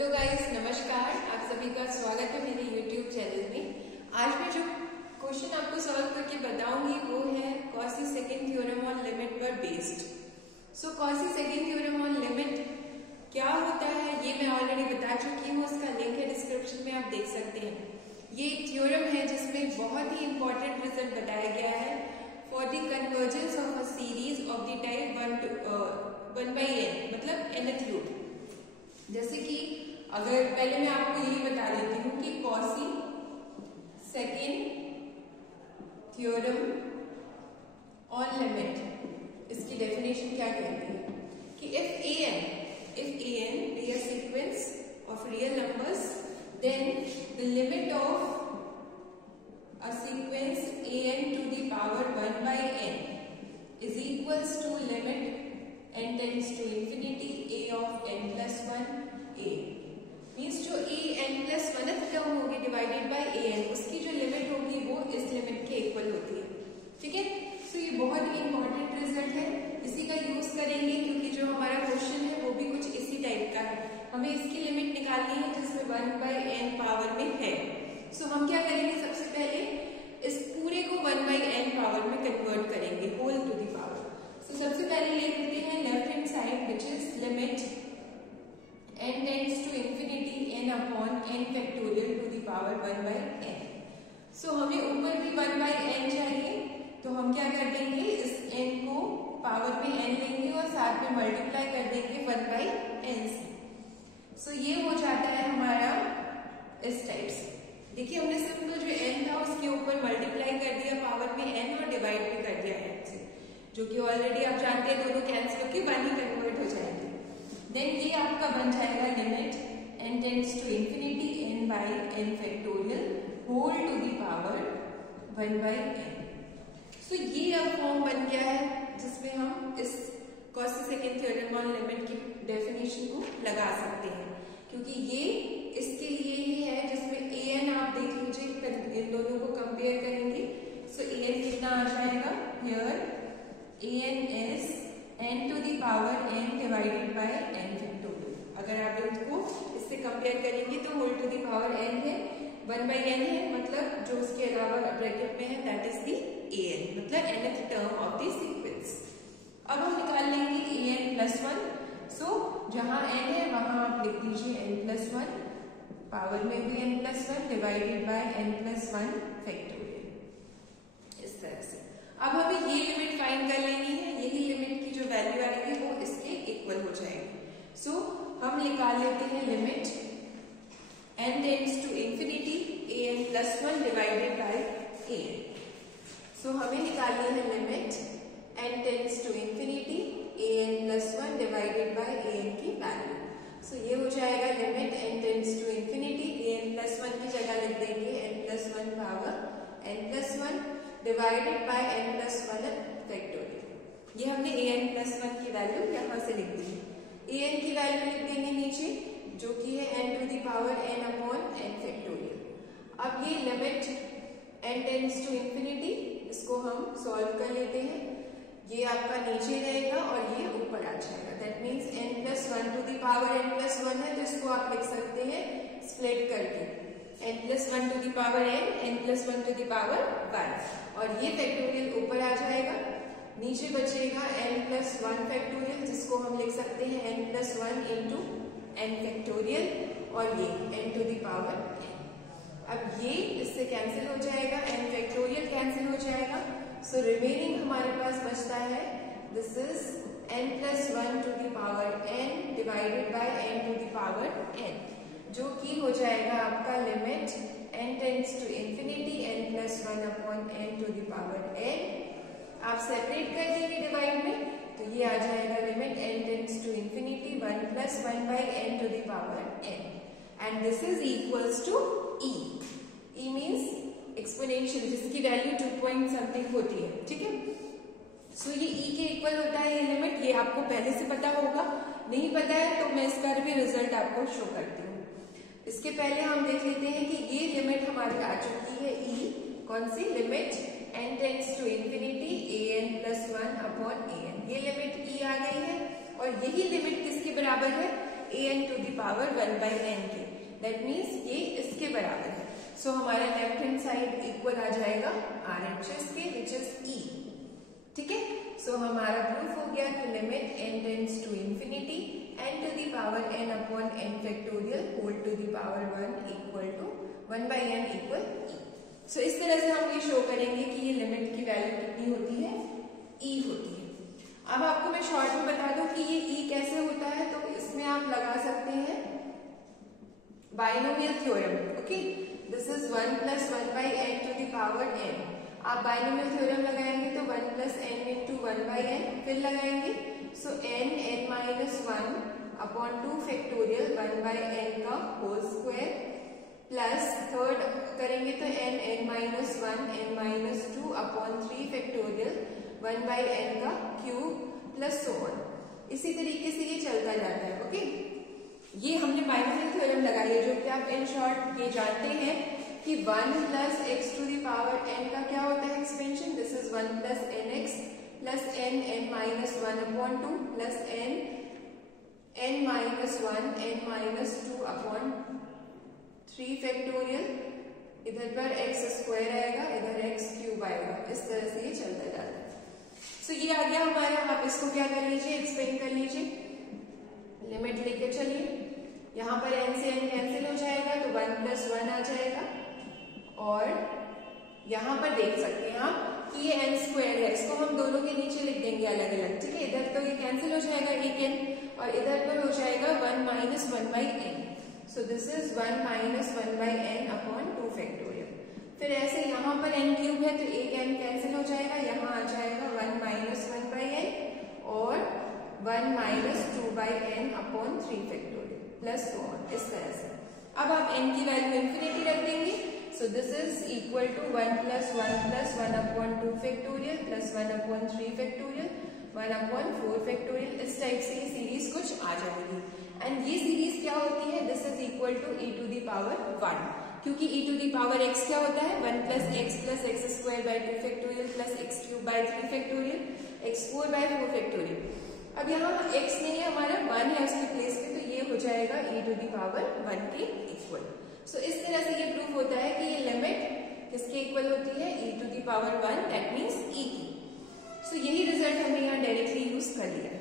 Hello guys, नमस्कार। आप सभी का स्वागत है मेरे यूट्यूब चैनल में। आज मैं जो क्वेश्चन आपको सॉल्व करके बताऊंगी वो है Cauchy second theorem on limit पर based. So Cauchy second theorem on limit क्या होता है ये मैं ऑलरेडी बता चुकी हूँ, उसका लिंक है डिस्क्रिप्शन में, आप देख सकते हैं। ये एक थ्योरम है जिसमें बहुत ही इंपॉर्टेंट रिजल्ट बताया गया है for the convergence of a series of the type 1/n, मतलब nth रूट। जैसे कि अगर पहले मैं आपको यही बता देती हूँ कि Cauchy second theorem on limit, इसकी डेफिनेशन क्या कहती है कि if an be a sequence of real numbers, then the limit of a sequence an to the power 1/n is equals to limit n tends to infinity a of n plus 1 a means जो a n plus 1th term होगी divided by a n, उसकी जो limit होगी वो इस limit के equal होती है। ठीक है, सो ये बहुत ही इंपॉर्टेंट रिजल्ट है, इसी का यूज करेंगे क्योंकि जो हमारा क्वेश्चन है वो भी कुछ इसी टाइप का है। हमें इसकी लिमिट निकालनी है जिसमें 1/n पावर में है। सो हम क्या करेंगे, सबसे पहले इस पूरे को 1/n पावर में कन्वर्ट करेंगे, होल टू द पावर। सो सबसे पहले लिख लेते हैं left hand side which is limit n tends to infinity n upon n factorial to the power 1/n। सो हमें ऊपर भी 1/n चाहिए, तो हम क्या कर देंगे, इस n को पावर में n लेंगे और साथ में मल्टीप्लाई कर देंगे 1/n से। सो ये हो जाता है हमारा इस टाइप से। देखिए हमने सिंपल जो n था उसके ऊपर मल्टीप्लाई कर दिया पावर में n और डिवाइड भी कर दिया n से, जो कि ऑलरेडी आप जानते हैं दोनों कैंसिल होकर 1 ही कन्वर्ट हो जाएंगे। देन ये आपका बन जाएगा limit n tends to infinity n by n factorial whole to the power 1/n। So ये अब फॉर्म बन गया है जिसमें हम इस Cauchy second theorem on limit की डेफिनेशन को लगा सकते हैं, क्योंकि ये इसके लिए ही है जिसमें an आप देख लीजिए, इन दोनों को कंपेयर करेंगे। सो an कितना आ जाएगा, here an is n to the power n divided by n factorial. अगर आप इनको इससे कंपेयर करेंगे तो whole to the power n है, 1/n है, मतलब जो उसके अलावा ब्रैकेट में है दैट इज दी an, मतलब nth term of the sequence. अब हम निकाल लेंगे an प्लस 1। सो जहां n है वहां आप लिख दीजिए n प्लस 1, पावर में भी n plus 1 divided by n plus 1 factorial, इस तरह से। अब हमें ये लिमिट फाइंड कर लेनी है, यही लिमिट की जो वैल्यू आएगी वो इसके इक्वल हो जाएगी। सो हम निकाल लेते हैं limit n tends to infinity an plus 1 divided by an। So हमें निकालनी है limit n tends to infinity an plus 1 divided by an की वैल्यू। सो ये हो जाएगा limit n tends to infinity an plus 1 की जगह लिख देंगे n plus 1 power n plus 1 divided by n plus 1 factorial. ये हमने an प्लस 1 की वैल्यू यहाँ से लिख दी है। an की वैल्यू लिख देंगे नीचे, जो कि है n to the power n upon n factorial. अब ये limit n tends to infinity, इसको हम सॉल्व कर लेते हैं। ये आपका नीचे रहेगा और ये ऊपर आ जाएगा, that means n plus 1 to the power n plus 1 है, तो इसको आप लिख सकते हैं स्प्लिट करके n plus 1 to the power n plus 1 to the power 1, और ये फैक्टोरियल ऊपर आ जाएगा। नीचे बचेगा n प्लस 1 फैक्टोरियल, जिसको हम लिख सकते हैं n plus 1 into n factorial, और ये n to the power n। अब ये इससे कैंसिल हो जाएगा, n फैक्टोरियल कैंसिल हो जाएगा। सो रिमेनिंग हमारे पास बचता है this is n plus 1 to the power n divided by n to the power n, जो कि हो जाएगा आपका limit n tends to infinity n plus 1 upon n to the power n। आप सेपरेट कर देंगे डिवाइड में, तो ये आ जाएगा limit n tends to infinity 1 plus 1 by n to the power n, and this is equals to e। e means exponential, जिसकी value 2 point something होती है। ठीक है, सो ये e के इक्वल होता है ये लिमिट। ये आपको पहले से पता होगा, नहीं पता है तो मैं इसका भी रिजल्ट आपको शो करती हूँ। इसके पहले हम देख लेते हैं कि ये लिमिट हमारी आ चुकी है e, कौन सी limit n tends to infinity an plus 1 upon an। ये लिमिट e आ गई है, और यही लिमिट किसके बराबर है, an to the power 1/n के, दैट मीन्स ये इसके बराबर है। सो हमारा लेफ्ट हैंड साइड इक्वल आ जाएगा RHS के, विच इज E। ठीक है, सो हमारा प्रूफ हो गया कि limit n tends to infinity n to the power n upon n factorial whole to the power 1 equal to 1/n equal E। सो इस तरह से हम ये शो करेंगे कि ये लिमिट की वैल्यू कितनी होती है, E होती है। अब आपको मैं शॉर्ट में बता दूं कि ये E कैसे होता है, तो इसमें आप लगा सकते हैं binomial theorem. Okay, this is 1 + 1/n to the power n। आप बाइनोमियल थ्योरम लगाएंगे तो 1 + n into 1/n, फिर लगाएंगे सो n n-1 upon 2 factorial 1/n का होल स्क्वायर, प्लस थर्ड करेंगे तो n n-1 n-2 upon 3 factorial 1/n का क्यूब प्लस सो ऑन। इसी तरीके से ये चलता जाता है। ओके, ये हमने बाइनोमियल थ्योरम लगाई है, जो कि आप इन शॉर्ट ये जानते हैं कि 1 + x to the power n का क्या होता है expansion, this is 1 + nx plus n n-1 upon 2 plus n n-1 n-2 upon 3 factorial, इधर पर x स्क्वायर आएगा, इधर x क्यूब आएगा, इस तरह से ये चलता जाता है। सो ये आ गया हमारा। आप इसको क्या कर लीजिए, एक्सपेंड कर लीजिए, लिमिट लेके चलिए। यहाँ पर n से n कैंसिल हो जाएगा तो 1 + 1 आ जाएगा, और यहाँ पर देख सकते हैं आप कि ये n² है, इसको हम दोनों के नीचे लिख देंगे अलग अलग। ठीक है, इधर तो ये कैंसिल हो जाएगा एक n, और इधर पर हो जाएगा 1 - 1/n। So this is 1 - 1/n upon 2 factorial. फिर ऐसे यहाँ पर n³ है तो एक n कैंसिल हो जाएगा, यहाँ आ जाएगा 1 - 1/n और 1 - 2/n upon 3 factorial plus so on, इस तरह से। अब आप n की वैल्यू इंफिनिटी रख देंगे, so this is equal to 1 + 1 + 1 upon 2 factorial plus 1 upon 3 factorial 1 upon 4 factorial. इस टाइप से ये सीरीज कुछ आ जाएगी। एंड ये सीरीज क्या होती है, this is equal to e to the power 1, क्योंकि e to the power x क्या होता है, 1 + x + x² 2 factorial plus x³ 3 factorial x4 4 factorial. अब यहाँ x नहीं है हमारा, 1 है उसके प्लेस पे, तो ये हो जाएगा e to the power 1 के इक्वल। सो इस तरह से ये प्रूफ होता है कि ये लिमिट किसके इक्वल होती है, e to the power 1, that means e की। सो यही रिजल्ट हमने यहाँ डायरेक्टली यूज कर लिया।